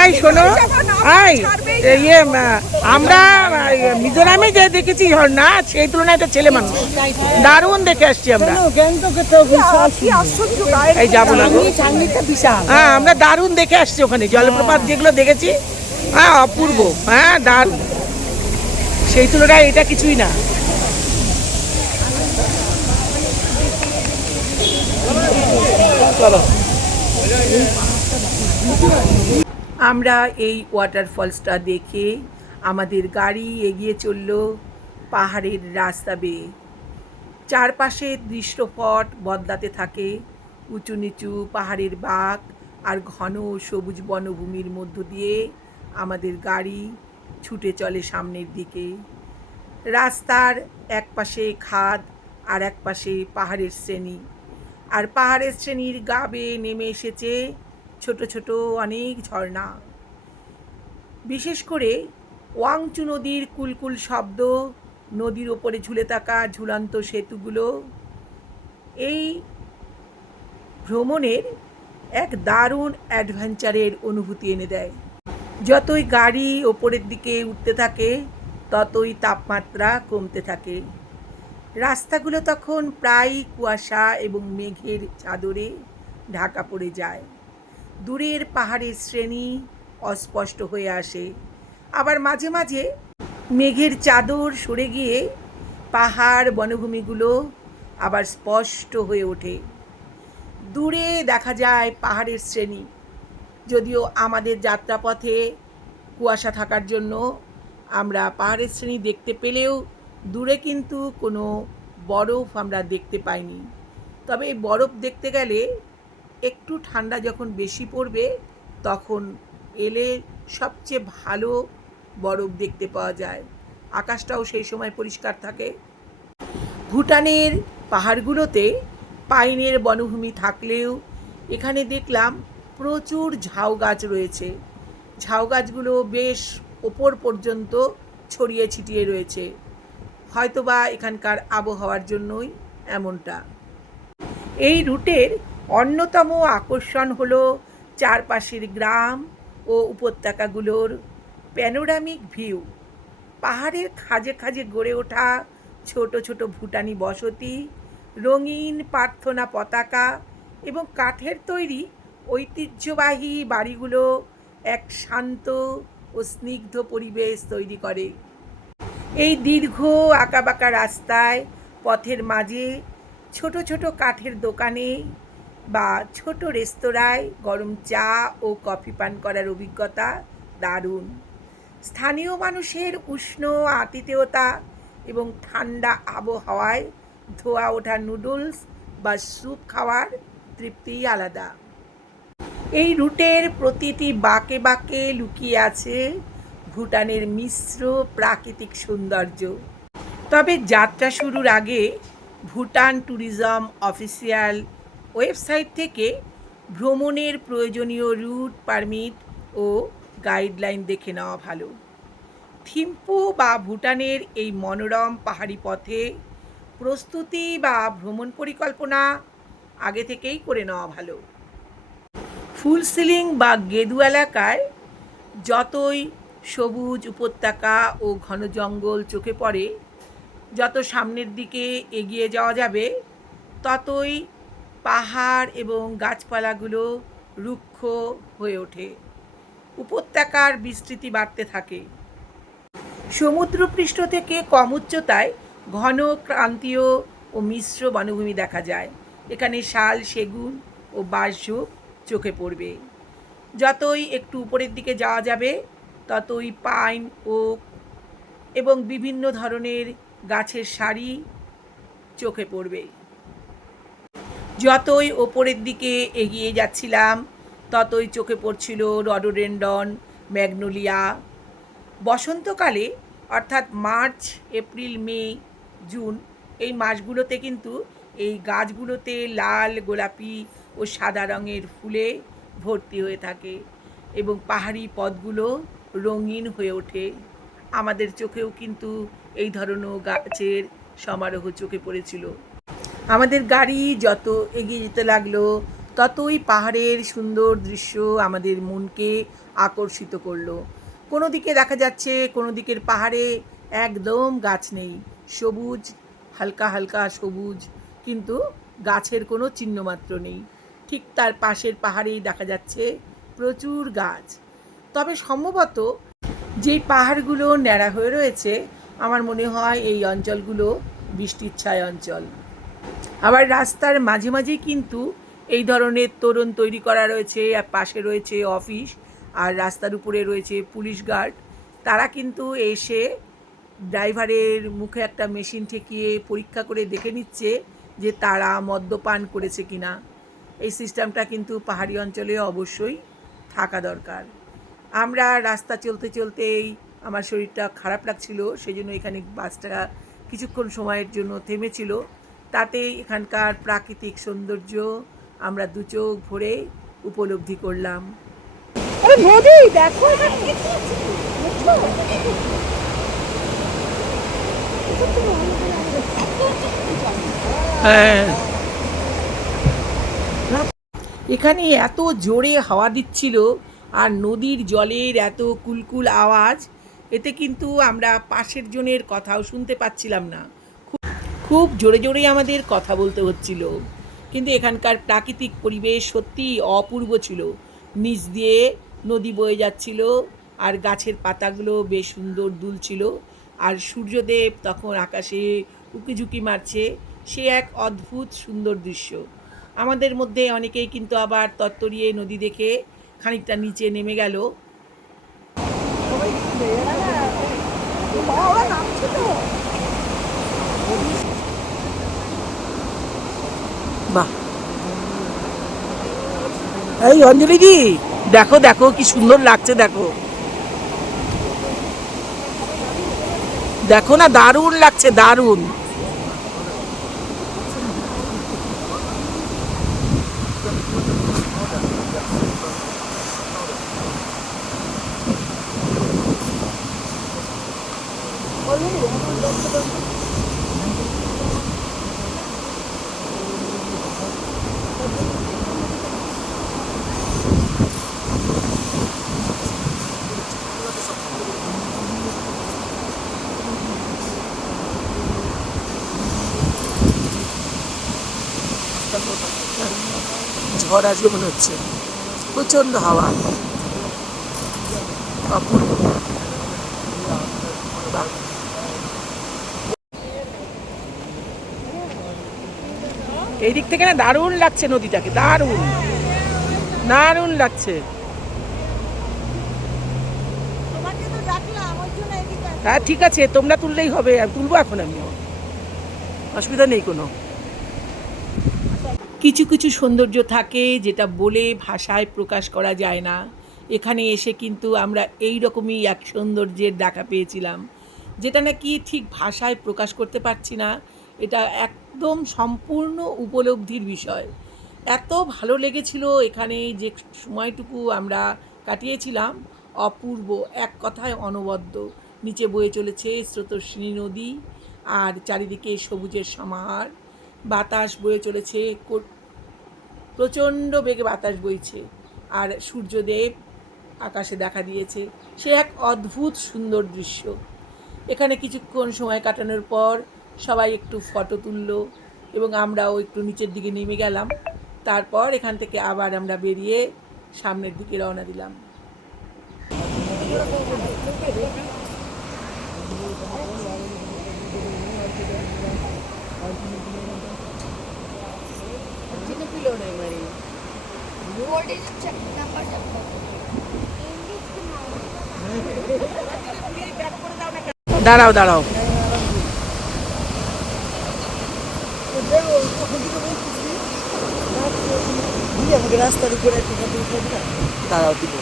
এই শোনো, আমরা মিজোরামে যে দেখেছি ঝর্ণা, সেই তুলনায় এটা ছেলে মানুষ, দারুণ দেখে আসছি আমরা। এই যাবো না, হ্যাঁ আমরা দারুণ দেখে আসছি, ওখানে জলপ্রপাত যেগুলো দেখেছি, হ্যাঁ অপূর্ব, হ্যাঁ দারুণ, সেই তুলনায় এটা কিছুই না। চলো, আমরা এই ওয়াটারফলসটা দেখে আমাদের গাড়ি এগিয়ে চলল পাহাড়ের রাস্তা বেয়ে। চারপাশের দৃশ্যপট বদলাতে থাকে, উঁচু নিচু পাহাড়ের বাঁক আর ঘন সবুজ বনভূমির মধ্য দিয়ে আমাদের গাড়ি ছুটে চলে সামনের দিকে। রাস্তার এক পাশে খাদ আর এক পাশে পাহাড়ের শ্রেণী, আর পাহাড়ের শ্রেণীর গা বেয়ে নেমে এসেছে ছোট ছোট অনেক ঝর্ণা। বিশেষ করে ওয়াংচু নদীর কুলকুল শব্দ, নদীর ওপরে ঝুলে থাকা ঝুলন্ত সেতুগুলো এই ভ্রমণের এক দারুণ অ্যাডভেঞ্চারের অনুভূতি এনে দেয়। যতই গাড়ি ওপরের দিকে উঠতে থাকে ততই তাপমাত্রা কমতে থাকে। রাস্তাগুলো তখন প্রায় কুয়াশা এবং মেঘের চাদরে ঢাকা পড়ে যায়। দূরের পাহাড়ের শ্রেণী অস্পষ্ট হয়ে আসে, আবার মাঝে মাঝে মেঘের চাদর সরে গিয়ে পাহাড় বনভূমিগুলো আবার স্পষ্ট হয়ে ওঠে। দূরে দেখা যায় পাহাড়ের শ্রেণী। যদিও আমাদের যাত্রাপথে কুয়াশা থাকার জন্য আমরা পাহাড়ের শ্রেণী দেখতে পেলেও দূরে কিন্তু কোনো বরফ আমরা দেখতে পাইনি। তবে এই বরফ দেখতে গেলে একটু ঠান্ডা যখন বেশি পড়বে তখন এলে সবচেয়ে ভালো বরফ দেখতে পাওয়া যায়। আকাশটাও সেই সময় পরিষ্কার থাকে। ভুটানের পাহাড়গুলোতে পাইনের বনভূমি থাকলেও এখানে দেখলাম প্রচুর ঝাউ গাছ রয়েছে। ঝাউ গাছগুলো বেশ ওপর পর্যন্ত ছড়িয়ে ছিটিয়ে রয়েছে, হয়তোবা এখানকার আবহাওয়ার জন্যই এমনটা। এই রুটের অন্যতম আকর্ষণ হলো চারপাশের গ্রাম ও উপত্যকাগুলোর প্যানোরামিক ভিউ। পাহাড়ের খাঁজে খাঁজে গড়ে ওঠা ছোট ছোট ভুটানি বসতি, রঙিন প্রার্থনা পতাকা এবং কাঠের তৈরি ঐতিহ্যবাহী বাড়িগুলো এক শান্ত ও স্নিগ্ধ পরিবেশ তৈরি করে। এই দীর্ঘ আঁকাবাঁকা রাস্তায়, পথের মাঝে ছোট ছোট কাঠের দোকানে বা ছোট রেস্তোরাঁয় গরম চা ও কফি পান করার অভিজ্ঞতা দারুণ। স্থানীয় মানুষের উষ্ণ আতিথেয়তা এবং ঠান্ডা আবহাওয়ায় ধোয়া ওঠা নুডলস বা স্যুপ খাওয়ার তৃপ্তিই আলাদা। এই রুটের প্রতিটি বাঁকে বাঁকে লুকিয়ে আছে ভুটানের মিশ্র প্রাকৃতিক সৌন্দর্য। তবে যাত্রা শুরুর আগে ভুটান ট্যুরিজম অফিসিয়াল ওয়েবসাইট থেকে ভ্রমণের প্রয়োজনীয় রুট পারমিট ও গাইডলাইন দেখে নেওয়া ভালো। থিম্পু বা ভুটানের এই মনোরম পাহাড়ি পথে প্রস্তুতি বা ভ্রমণ পরিকল্পনা আগে থেকেই করে নেওয়া ভালো। ফুলসিলিং বা গেদু এলাকায় যতই সবুজ উপত্যকা ও ঘন জঙ্গল চোখে পড়ে, যত সামনের দিকে এগিয়ে যাওয়া যাবে ততই পাহাড় এবং গাছপালাগুলো রুক্ষ হয়ে ওঠে, উপত্যকার বিস্তৃতি বাড়তে থাকে। সমুদ্রপৃষ্ঠ থেকে কম উচ্চতায় ঘন ক্রান্তীয় ও মিশ্র বনভূমি দেখা যায়। এখানে শাল, সেগুন ও বাঁশঝোপ চোখে পড়বে। যতই একটু উপরের দিকে যাওয়া যাবে ততই পাইন, ওক এবং বিভিন্ন ধরনের গাছের সারি চোখে পড়বে। যতই ওপরের দিকে এগিয়ে যাচ্ছিলাম ততই চোখে পড়ছিল রডোডেনড্রন, ম্যাগনোলিয়া। বসন্তকালে অর্থাৎ মার্চ, এপ্রিল, মে, জুন এই মাসগুলোতে কিন্তু এই গাছগুলোতে লাল, গোলাপি ও সাদা রঙের ফুলে ভর্তি হয়ে থাকে এবং পাহাড়ি পথগুলো রঙিন হয়ে ওঠে। আমাদের চোখেও কিন্তু এই ধরনের গাছের সমারোহ চোখে পড়েছিল। আমাদের গাড়ি যত এগিয়ে যেতে লাগলো ততই পাহাড়ের সুন্দর দৃশ্য আমাদের মনকে আকর্ষিত করলো। কোনো দিকে দেখা যাচ্ছে কোনো দিকের পাহাড়ে একদম গাছ নেই, সবুজ, হালকা হালকা সবুজ, কিন্তু গাছের কোনো চিহ্নমাত্র নেই। ঠিক তার পাশের পাহাড়েই দেখা যাচ্ছে প্রচুর গাছ। তবে সম্ভবত যেই পাহাড়গুলো ন্যাড়া হয়ে রয়েছে আমার মনে হয় এই অঞ্চলগুলো বৃষ্টির ছায় অঞ্চল। আবার রাস্তার মাঝে মাঝেই কিন্তু এই ধরনের তোরণ তৈরি করা রয়েছে, আর পাশে রয়েছে অফিস, আর রাস্তার উপরে রয়েছে পুলিশ গার্ড। তারা কিন্তু এসে ড্রাইভারের মুখে একটা মেশিন ঠেকিয়ে পরীক্ষা করে দেখে নিচ্ছে যে তারা মদ্যপান করেছে কিনা। এই সিস্টেমটা কিন্তু পাহাড়ি অঞ্চলে অবশ্যই থাকা দরকার। আমরা রাস্তা চলতে চলতেই আমার শরীরটা খারাপ লাগছিল, সেই জন্য এখানে বাসটা কিছুক্ষণ সময়ের জন্য থেমেছিল। তাতে এখানকার প্রাকৃতিক সৌন্দর্য আমরা দু চোখ ভরে উপলব্ধি করলাম। নদী দেখো, হ্যাঁ, এখানে এত জোরে হাওয়া দিচ্ছিল আর নদীর জলের এত কুলকুল আওয়াজ, এতে কিন্তু আমরা পাশের জনের কথাও শুনতে পাচ্ছিলাম না। খুব জোরে জোরে আমাদের কথা বলতে হচ্ছিল। কিন্তু এখানকার প্রাকৃতিক পরিবেশ সত্যিই অপূর্ব ছিল। নিচ দিয়ে নদী বয়ে যাচ্ছিল আর গাছের পাতাগুলো বেশ সুন্দর দুলছিল, আর সূর্যদেব তখন আকাশে উকিঝুঁকি মারছে। সে এক অদ্ভুত সুন্দর দৃশ্য। আমাদের মধ্যে অনেকেই কিন্তু আবার তত্তরিয়ে নদী দেখে খানিকটা নিচে নেমে গেল। ওরা নামছে তো। বাহ, এই অঞ্জলি দি, দেখো দেখো কি সুন্দর লাগছে, দেখো দেখো না, দারুণ লাগছে, দারুণ। ঝড় আসবে মনে হচ্ছে, প্রচন্ড হাওয়া, অপূর্ব। বাহ। এই দিক থেকে না দারুণ লাগছে নদীটাকে, দারুণ দারুণ লাগছে। তোমাকে তো ডাকলাম ওই জন্য এদিকে আসো। হ্যাঁ ঠিক আছে, তোমরা তুললেই হবে, আর তুলবো এখন আমিও, অসুবিধা নেই কোনো। কিছু কিছু সৌন্দর্য থাকে যেটা বলে ভাষায় প্রকাশ করা যায় না। এখানে এসে কিন্তু আমরা এই রকমই এক সৌন্দর্যের দেখা পেয়েছিলাম, যেটা নাকি ঠিক ভাষায় প্রকাশ করতে পারছি না। এটা একদম সম্পূর্ণ উপলব্ধির বিষয়। এত ভালো লেগেছিল এখানে, যে সময়টুকু আমরা কাটিয়েছিলাম অপূর্ব, এক কথায় অনবদ্য। নিচে বয়ে চলেছে স্রোতস্বিনী নদী, আর চারিদিকে সবুজের সমাহার, বাতাস বয়ে চলেছে, প্রচণ্ড বেগে বাতাস বইছে, আর সূর্যদেব আকাশে দেখা দিয়েছে। সে এক অদ্ভুত সুন্দর দৃশ্য। এখানে কিছুক্ষণ সময় কাটানোর পর সবাই একটু ফটো তুললো এবং আমরাও একটু নিচের দিকে নেমে গেলাম। তারপর এখান থেকে আবার আমরা বেরিয়ে সামনের দিকে রওনা দিলাম। দাঁড়াও দাঁড়াও, আমাকে রাস্তার উপরে দাঁড়াও দিব।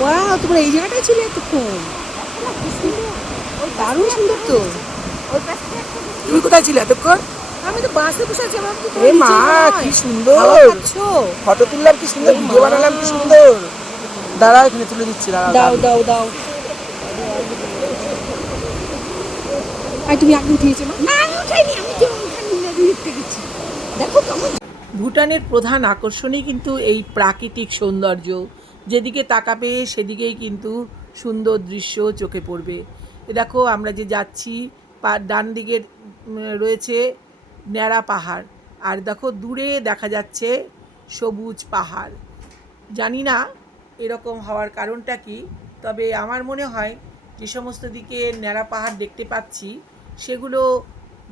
ওয়াও, তোমরা এই জায়গাটায় ছিলে এতক্ষণ? দারুণ সুন্দর তো। তুমি কোথায় ছিলে এতক্ষণ? আমি তো বাসে বসে আছি, আমার তো এ মা, কি সুন্দর ফটো তুললাম, কি সুন্দর ভিডিও বানালাম, কি সুন্দর। দাঁড়াও, এখানে তুলে দিচ্ছি, দাঁড়াও দাও দাও দাও। আর তুমি আগে উঠিয়েছো না? না আমি উঠাইনি, আমি যে ওখানে নদী দেখতে গেছি। দেখো কেমন। ভুটানের প্রধান আকর্ষণই কিন্তু এই প্রাকৃতিক সৌন্দর্য। যেদিকে তাকাবে সেদিকেই কিন্তু সুন্দর দৃশ্য চোখে পড়বে। এ দেখো আমরা যে যাচ্ছি, ডান দিকে রয়েছে ন্যাড়া পাহাড়, আর দেখো দূরে দেখা যাচ্ছে সবুজ পাহাড়। জানি না এরকম হওয়ার কারণটা কি, তবে আমার মনে হয় যে সমস্ত দিকে ন্যাড়া পাহাড় দেখতে পাচ্ছি সেগুলো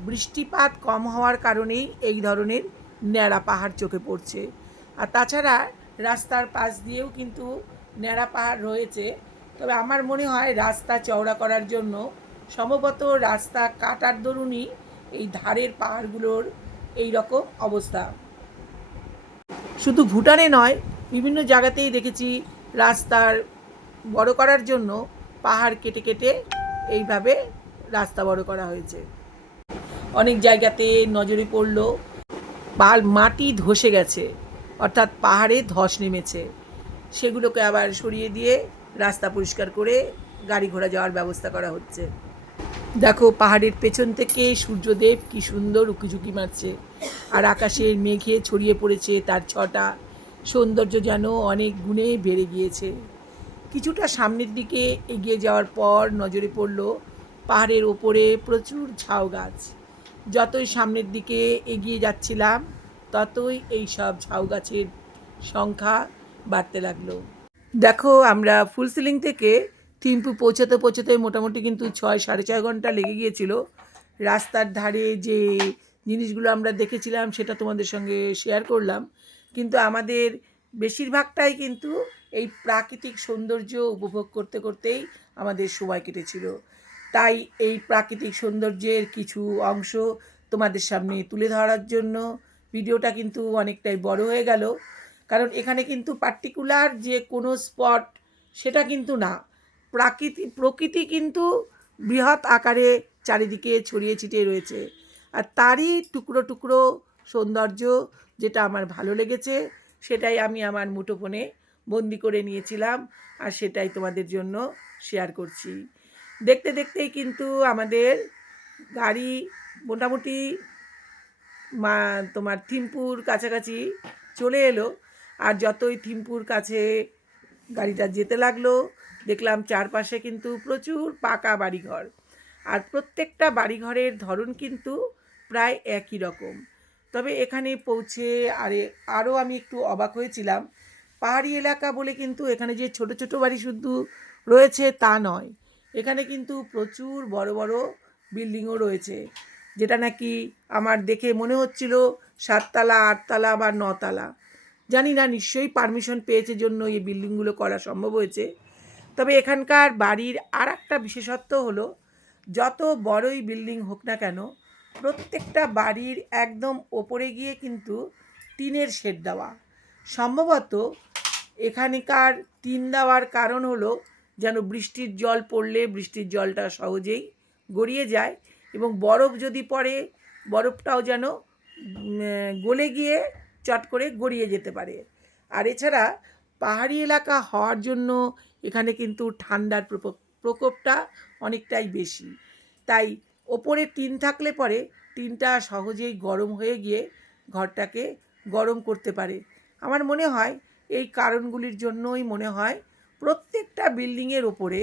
বৃষ্টিপাত কম হওয়ার কারণেই এই ধরনের ন্যাড়া পাহাড় চোখে পড়ছে। আর তাছাড়া রাস্তার পাশ দিয়েও কিন্তু ন্যাড়া পাহাড় রয়েছে, তবে আমার মনে হয় রাস্তা চওড়া করার জন্য সম্ভবত রাস্তা কাটার দরুনই এই ধারের পাহাড়গুলোর এই রকম অবস্থা। শুধু ভুটানে নয়, বিভিন্ন জায়গাতেই দেখেছি রাস্তার বড় করার জন্য পাহাড় কেটে কেটে এইভাবে রাস্তা বড় করা হয়েছে। অনেক জায়গাতে নজরে পড়ল মাটি ধসে গেছে, অর্থাৎ পাহাড়ে ধস নেমেছে, সেগুলোকে আবার সরিয়ে দিয়ে রাস্তা পরিষ্কার করে গাড়ি ঘোড়া যাওয়ার ব্যবস্থা করা হচ্ছে। দেখো পাহাড়ের পেছন থেকে সূর্যদেব কি সুন্দর উঁকিঝুঁকি মারছে, আর আকাশের মেঘে ছড়িয়ে পড়েছে তার ছটা। সৌন্দর্য যেন অনেক গুণে বেড়ে গিয়েছে। কিছুটা সামনের দিকে এগিয়ে যাওয়ার পর নজরে পড়ল পাহাড়ের ওপরে প্রচুর ঝাউ গাছ। যতই সামনের দিকে এগিয়ে যাচ্ছিলাম ততই এই সব ঝাউ গাছের সংখ্যা বাড়তে লাগলো। দেখো আমরা ফুল সিলিং থেকে থিম্পু পৌঁছাতে পৌঁছাতে মোটামুটি কিন্তু 6-6.5 ঘন্টা লেগে গিয়েছিল। রাস্তার ধারে যে জিনিসগুলো আমরা দেখেছিলাম সেটা তোমাদের সঙ্গে শেয়ার করলাম, কিন্তু আমাদের বেশিরভাগটাই কিন্তু এই প্রাকৃতিক সৌন্দর্য উপভোগ করতে করতেই আমাদের সময় কেটেছিল। তাই এই প্রাকৃতিক সৌন্দর্যের কিছু অংশ তোমাদের সামনে তুলে ধরার জন্য ভিডিওটা কিন্তু অনেকটাই বড় হয়ে গেল, কারণ এখানে কিন্তু পার্টিকুলার যে কোনো স্পট সেটা কিন্তু না, প্রকৃতি কিন্তু বৃহৎ আকারে চারিদিকে ছড়িয়ে ছিটিয়ে রয়েছে, আর তারই টুকরো টুকরো সৌন্দর্য যেটা আমার ভালো লেগেছে সেটাই আমি আমার মুঠোফোনে বন্দি করে নিয়েছিলাম, আর সেটাই তোমাদের জন্য শেয়ার করছি। দেখতে দেখতেই কিন্তু আমাদের গাড়ি মোটামুটি তোমার থিম্পুর কাছাকাছি চলে এলো। আর যতই থিম্পুর কাছে গাড়িটা যেতে লাগলো দেখলাম চারপাশে কিন্তু প্রচুর পাকা বাড়িঘর, আর প্রত্যেকটা বাড়িঘরের ধরন কিন্তু প্রায় একই রকম। তবে এখানে পৌঁছে আরও আমি একটু অবাক হয়েছিলাম। পাহাড়ি এলাকা বলে কিন্তু এখানে যে ছোট ছোট বাড়ি শুধু রয়েছে তা নয়, এখানে কিন্তু প্রচুর বড় বড় বিল্ডিংও রয়েছে, যেটা নাকি আমার দেখে মনে হচ্ছিল 7 তলা 8 তলা বা 9 তলা। জানি না, নিশ্চয়ই পারমিশন পেয়েছে জন্য এই বিল্ডিংগুলো করা সম্ভব হয়েছে। তবে এখানকার বাড়ির আর একটা বিশেষত্ব হলো, যত বড়ই বিল্ডিং হোক না কেন প্রত্যেকটা বাড়ির একদম ওপরে গিয়ে কিন্তু টিনের শেড দেওয়া। সম্ভবত এখানকার টিন দেওয়ার কারণ হলো যেন বৃষ্টির জল পড়লে বৃষ্টির জলটা সহজেই গড়িয়ে যায়, এবং বরফ যদি পড়ে বরফটাও যেন গলে গিয়ে চট করে গড়িয়ে যেতে পারে। আর এছাড়া পাহাড়ি এলাকা হওয়ার জন্য এখানে কিন্তু ঠান্ডার প্রকোপটা অনেকটাই বেশি, তাই ওপরে টিন থাকলে পরে টিনটা সহজেই গরম হয়ে গিয়ে ঘরটাকে গরম করতে পারে। আমার মনে হয় এই কারণগুলির জন্যই মনে হয় প্রত্যেকটা বিল্ডিংয়ের ওপরে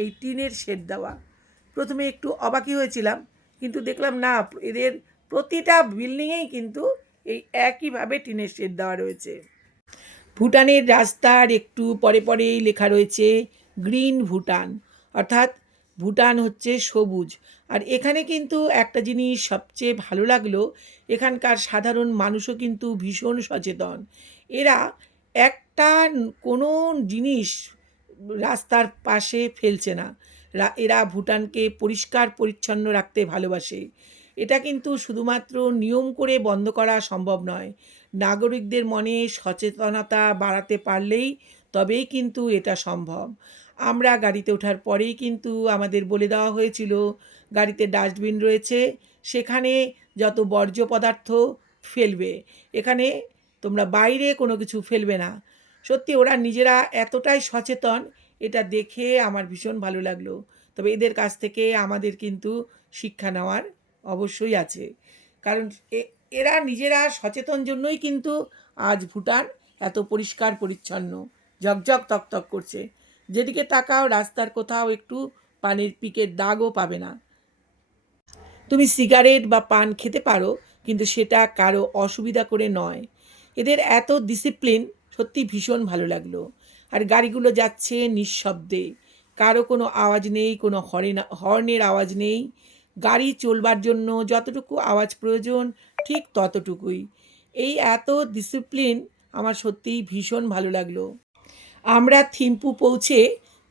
এই টিনের শেড দেওয়া। প্রথমে একটু অবাকই হয়েছিলাম, কিন্তু দেখলাম না, এদের প্রতিটা বিল্ডিংয়েই কিন্তু এই একইভাবে টিনের শেড দেওয়া রয়েছে। ভুটানের রাস্তার একটু পরে পরেই লেখা রয়েছে গ্রিন ভুটান, অর্থাৎ ভুটান হচ্ছে সবুজ। আর এখানে কিন্তু একটা জিনিস সবচেয়ে ভালো লাগলো, এখানকার সাধারণ মানুষও কিন্তু ভীষণ সচেতন। এরা একটা কোনো জিনিস রাস্তার পাশে ফেলছে না, এরা ভুটানকে পরিষ্কার পরিচ্ছন্ন রাখতে ভালোবাসে। এটা কিন্তু শুধুমাত্র নিয়ম করে বন্ধ করা সম্ভব নয়, নাগরিকদের মনে সচেতনতা বাড়াতে পারলেই তবেই কিন্তু এটা সম্ভব। আমরা গাড়িতে ওঠার পরেই কিন্তু আমাদের বলে দেওয়া হয়েছিল গাড়িতে ডাস্টবিন রয়েছে, সেখানে যত বর্জ্য পদার্থ ফেলবে, এখানে তোমরা বাইরে কোনো কিছু ফেলবে না। সত্যি ওরা নিজেরা এতটাই সচেতন, এটা দেখে আমার ভীষণ ভালো লাগলো। তবে এদের কাছ থেকে আমাদের কিন্তু শিক্ষা নেওয়ার অবশ্যই আছে, কারণ এরা নিজেরা সচেতন জন্যই কিন্তু আজ ভুটান এত পরিষ্কার পরিচ্ছন্ন, ঝকঝক তকতক করছে। যেদিকে তাকাও রাস্তার কোথাও একটু পানের পিকের দাগও পাবে না। তুমি সিগারেট বা পান খেতে পারো, কিন্তু সেটা কারো অসুবিধা করে নয়। এদের এত ডিসিপ্লিন সত্যি ভীষণ ভালো লাগলো। আর গাড়িগুলো যাচ্ছে নিঃশব্দে, কারো কোনো আওয়াজ নেই, কোনো হর্নের আওয়াজ নেই। গাড়ি চলবার জন্য যতটুকু আওয়াজ প্রয়োজন ঠিক ততটুকুই। এই এত ডিসিপ্লিন আমার সত্যিই ভীষণ ভালো লাগলো। আমরা থিম্পু পৌঁছে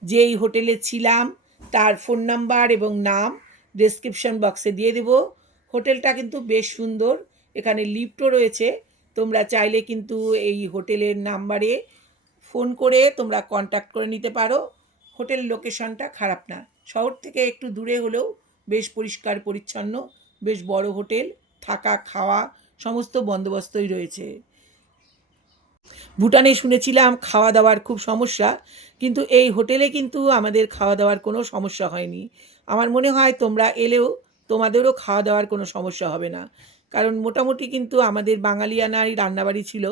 যেই হোটেলে ছিলাম তার ফোন নাম্বার এবং নাম ডেসক্রিপশন বক্সে দিয়ে দেব। হোটেলটা কিন্তু বেশ সুন্দর, এখানে লিফটও রয়েছে। তোমরা চাইলে কিন্তু এই হোটেলের নাম্বারে ফোন করে তোমরা কন্ট্যাক্ট করে নিতে পারো। হোটেল লোকেশনটা খারাপ না, শহর থেকে একটু দূরে হলেও বেশ পরিষ্কার পরিচ্ছন্ন, বেশ বড় হোটেল, থাকা খাওয়া সমস্ত বন্দোবস্তই রয়েছে। ভুটানে শুনেছিলাম খাওয়া দাওয়ার খুব সমস্যা, কিন্তু এই হোটেলে কিন্তু আমাদের খাওয়া দাওয়ার কোনো সমস্যা হয়নি। আমার মনে হয় তোমরা এলেও তোমাদেরও খাওয়া দাওয়ার কোনো সমস্যা হবে না, কারণ মোটামুটি কিন্তু আমাদের বাঙালিয়ানাই রান্নাবাড়ি ছিল।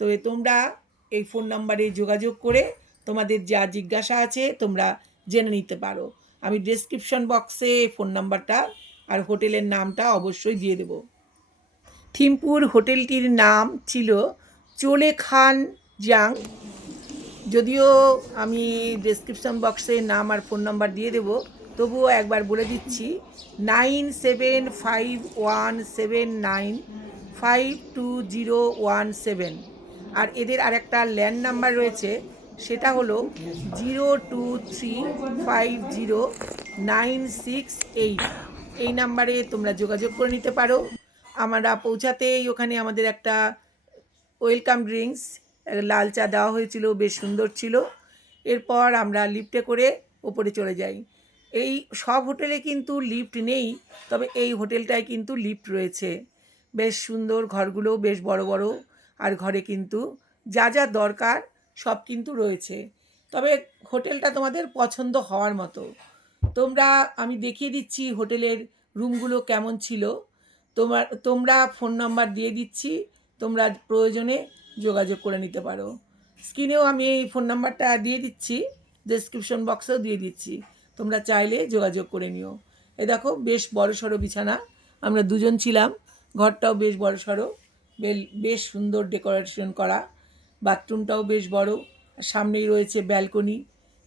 তো তোমরা এই ফোন নাম্বারে যোগাযোগ করে তোমাদের যা জিজ্ঞাসা আছে তোমরা জেনে নিতে পারো। আমি ডেসক্রিপশন বক্সে ফোন নাম্বারটা আর হোটেলের নামটা অবশ্যই দিয়ে দেব। থিম্পুর হোটেলটির নাম ছিল চোলে খান জাং। যদিও আমি ডেসক্রিপশন বক্সে নাম আর ফোন নাম্বার দিয়ে দেবো, তবুও একবার বলে দিচ্ছি 9751795217। আর এদের আরেকটা ল্যান্ড নাম্বার রয়েছে, সেটা হলো 02350968। এই নাম্বারে তোমরা যোগাযোগ করে নিতে পারো। আমরা পৌঁছাতেই ওখানে আমাদের একটা ওয়েলকাম ড্রিঙ্কস, লাল চা দেওয়া হয়েছিল, বেশ সুন্দর ছিল। এরপর আমরা লিফটে করে ওপরে চলে যাই। এই সব হোটেলে কিন্তু লিফট নেই, তবে এই হোটেলটায় কিন্তু লিফট রয়েছে। বেশ সুন্দর, ঘরগুলোও বেশ বড় বড়, আর ঘরে কিন্তু যা যা দরকার সব কিন্তু রয়েছে। তবে হোটেলটা তোমাদের পছন্দ হওয়ার মতো। আমি দেখিয়ে দিচ্ছি হোটেলের রুমগুলো কেমন ছিল। তোমরা ফোন নাম্বার দিয়ে দিচ্ছি, তোমরা প্রয়োজনে যোগাযোগ করে নিতে পারো। স্ক্রিনেও আমি এই ফোন নাম্বারটা দিয়ে দিচ্ছি, ডেসক্রিপশন বক্সেও দিয়ে দিচ্ছি, তোমরা চাইলে যোগাযোগ করে নিও। এই দেখো, বেশ বড়সড় বিছানা, আমরা দুজন ছিলাম। ঘরটাও বেশ বড়সড়, বেশ সুন্দর ডেকোরেশন করা। বাথরুমটাও বেশ বড়, আর সামনেই রয়েছে ব্যালকনি,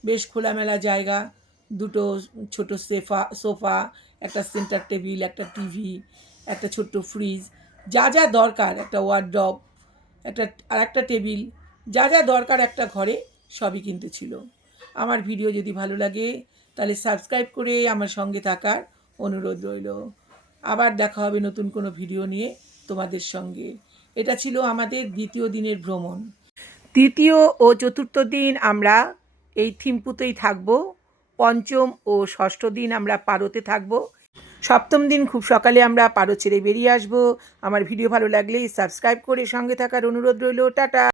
বেশ খোলামেলা জায়গা। দুটো ছোট সোফা, একটা সেন্টার টেবিল, একটা টিভি, একটা ছোট্ট ফ্রিজ, যা যা দরকার, একটা ওয়ার্ডরোব, একটা টেবিল, যা যা দরকার একটা ঘরে সবই কিন্তু ছিল। আমার ভিডিও যদি ভালো লাগে তাহলে সাবস্ক্রাইব করে আমার সঙ্গে থাকার অনুরোধ রইল। আবার দেখা হবে নতুন কোনো ভিডিও নিয়ে তোমাদের সঙ্গে। এটা ছিল আমাদের দ্বিতীয় দিনের ভ্রমণ। তৃতীয় ও চতুর্থ দিন আমরা এই থিম্পুতেই থাকব। পঞ্চম ও ষষ্ঠ দিন আমরা পারোতে থাকব। সপ্তম দিন খুব সকালে আমরা পারো ছেড়ে বেরিয়ে আসব। আমার ভিডিও ভালো লাগলে সাবস্ক্রাইব করে সঙ্গে থাকার অনুরোধ রইল। টাটা।